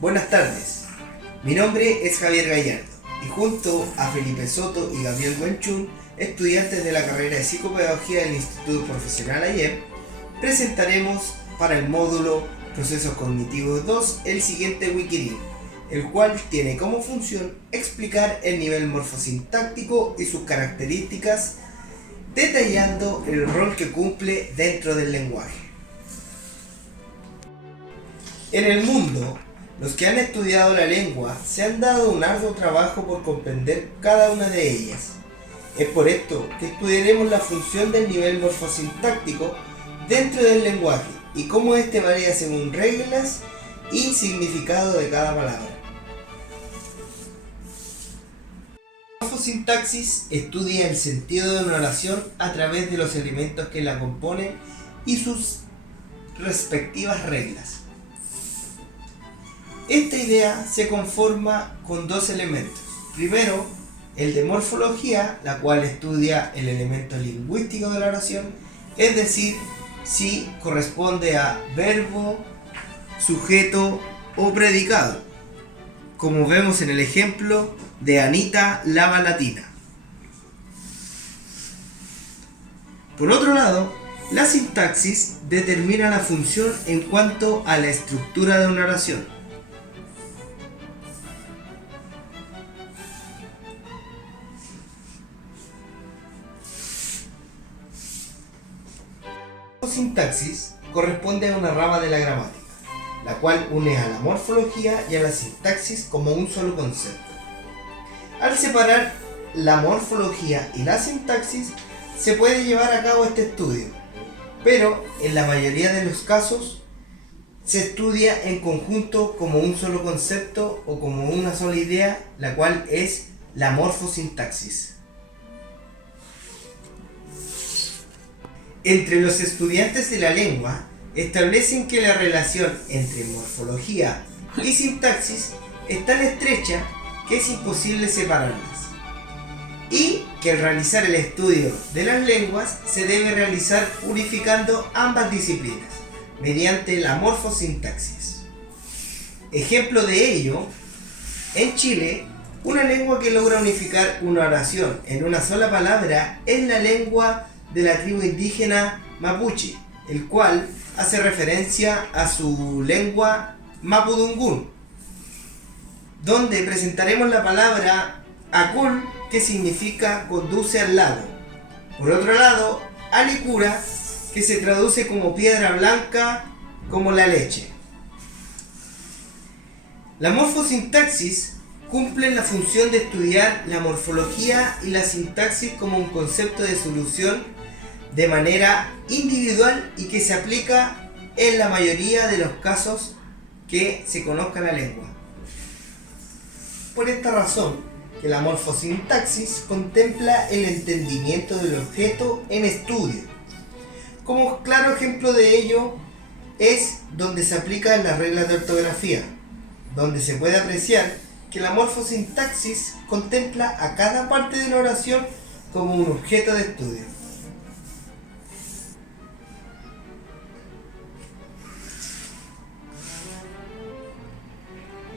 Buenas tardes, mi nombre es Javier Gallardo y junto a Felipe Soto y Gabriel Wenchun, estudiantes de la carrera de Psicopedagogía del Instituto Profesional AYEP, presentaremos para el módulo Procesos Cognitivos 2 el siguiente Wikilink, el cual tiene como función explicar el nivel morfosintáctico y sus características, detallando el rol que cumple dentro del lenguaje. En el mundo, los que han estudiado la lengua se han dado un arduo trabajo por comprender cada una de ellas. Es por esto que estudiaremos la función del nivel morfosintáctico dentro del lenguaje y cómo éste varía según reglas y significado de cada palabra. La morfosintaxis estudia el sentido de una oración a través de los elementos que la componen y sus respectivas reglas. Esta idea se conforma con dos elementos. Primero, el de morfología, la cual estudia el elemento lingüístico de la oración, es decir, si corresponde a verbo, sujeto o predicado, como vemos en el ejemplo de Anita lava la tina. Por otro lado, la sintaxis determina la función en cuanto a la estructura de una oración. La sintaxis corresponde a una rama de la gramática, la cual une a la morfología y a la sintaxis como un solo concepto. Al separar la morfología y la sintaxis, se puede llevar a cabo este estudio, pero en la mayoría de los casos se estudia en conjunto como un solo concepto o como una sola idea, la cual es la morfosintaxis. Entre los estudiantes de la lengua establecen que la relación entre morfología y sintaxis es tan estrecha que es imposible separarlas, y que al realizar el estudio de las lenguas se debe realizar unificando ambas disciplinas mediante la morfosintaxis. Ejemplo de ello, en Chile, una lengua que logra unificar una oración en una sola palabra es la lengua de la tribu indígena mapuche, el cual hace referencia a su lengua mapudungún, donde presentaremos la palabra acul, que significa conduce al lago. Por otro lado, alicura, que se traduce como piedra blanca, como la leche. La morfosintaxis cumple la función de estudiar la morfología y la sintaxis como un concepto de solución de manera individual y que se aplica en la mayoría de los casos que se conozca la lengua. Por esta razón, que la morfosintaxis contempla el entendimiento del objeto en estudio. Como claro ejemplo de ello es donde se aplican las reglas de ortografía, donde se puede apreciar que la morfosintaxis contempla a cada parte de la oración como un objeto de estudio.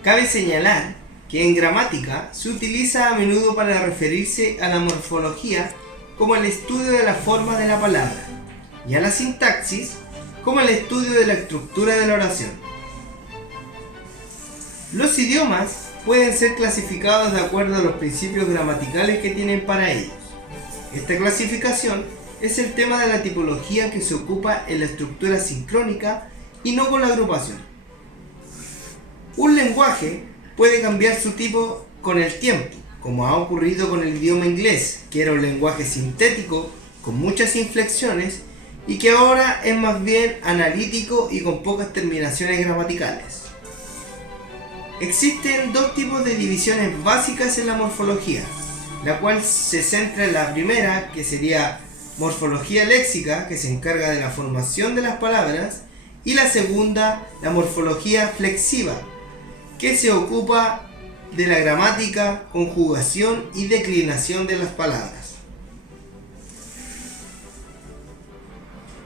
Cabe señalar que en gramática se utiliza a menudo para referirse a la morfología como el estudio de la forma de la palabra y a la sintaxis como el estudio de la estructura de la oración. Los idiomas pueden ser clasificados de acuerdo a los principios gramaticales que tienen para ellos. Esta clasificación es el tema de la tipología que se ocupa en la estructura sincrónica y no con la agrupación. Un lenguaje puede cambiar su tipo con el tiempo, como ha ocurrido con el idioma inglés, que era un lenguaje sintético con muchas inflexiones y que ahora es más bien analítico y con pocas terminaciones gramaticales. Existen dos tipos de divisiones básicas en la morfología, la cual se centra en la primera, que sería morfología léxica, que se encarga de la formación de las palabras, y la segunda, la morfología flexiva, que se ocupa de la gramática, conjugación y declinación de las palabras.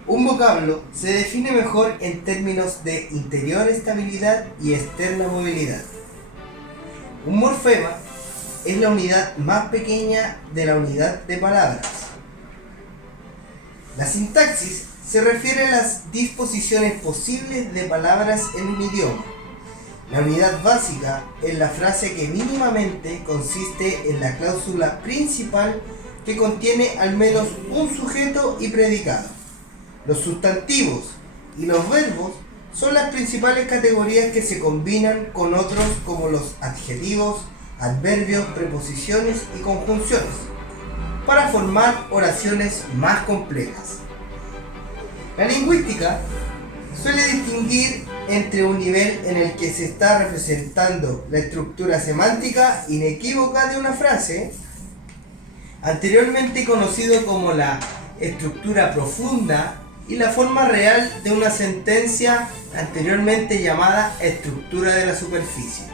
Un vocablo se define mejor en términos de interior estabilidad y externa movilidad. Un morfema es la unidad más pequeña de la unidad de palabras. La sintaxis se refiere a las disposiciones posibles de palabras en un idioma. La unidad básica es la frase que mínimamente consiste en la cláusula principal que contiene al menos un sujeto y predicado. Los sustantivos y los verbos son las principales categorías que se combinan con otros como los adjetivos, adverbios, preposiciones y conjunciones para formar oraciones más complejas. La lingüística suele distinguir entre un nivel en el que se está representando la estructura semántica inequívoca de una frase, anteriormente conocido como la estructura profunda, y la forma real de una sentencia, anteriormente llamada estructura de la superficie.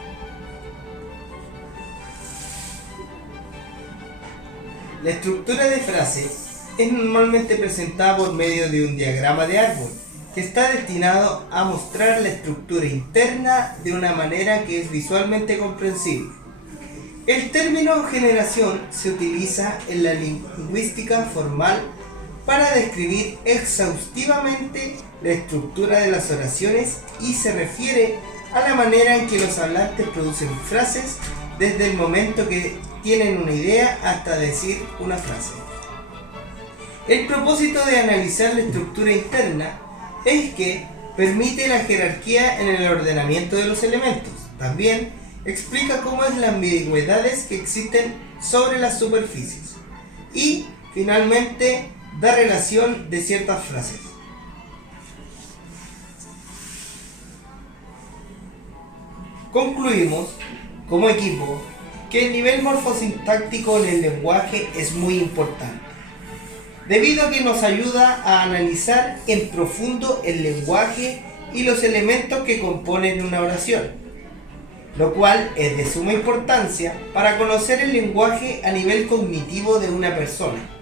La estructura de frase es normalmente presentada por medio de un diagrama de árbol, que está destinado a mostrar la estructura interna de una manera que es visualmente comprensible. El término generación se utiliza en la lingüística formal para describir exhaustivamente la estructura de las oraciones y se refiere a la manera en que los hablantes producen frases desde el momento que tienen una idea hasta decir una frase. El propósito de analizar la estructura interna es que permite la jerarquía en el ordenamiento de los elementos. También explica cómo es las ambigüedades que existen sobre las superficies. Y, finalmente, da relación de ciertas frases. Concluimos, como equipo, que el nivel morfosintáctico en el lenguaje es muy importante, debido a que nos ayuda a analizar en profundo el lenguaje y los elementos que componen una oración, lo cual es de suma importancia para conocer el lenguaje a nivel cognitivo de una persona.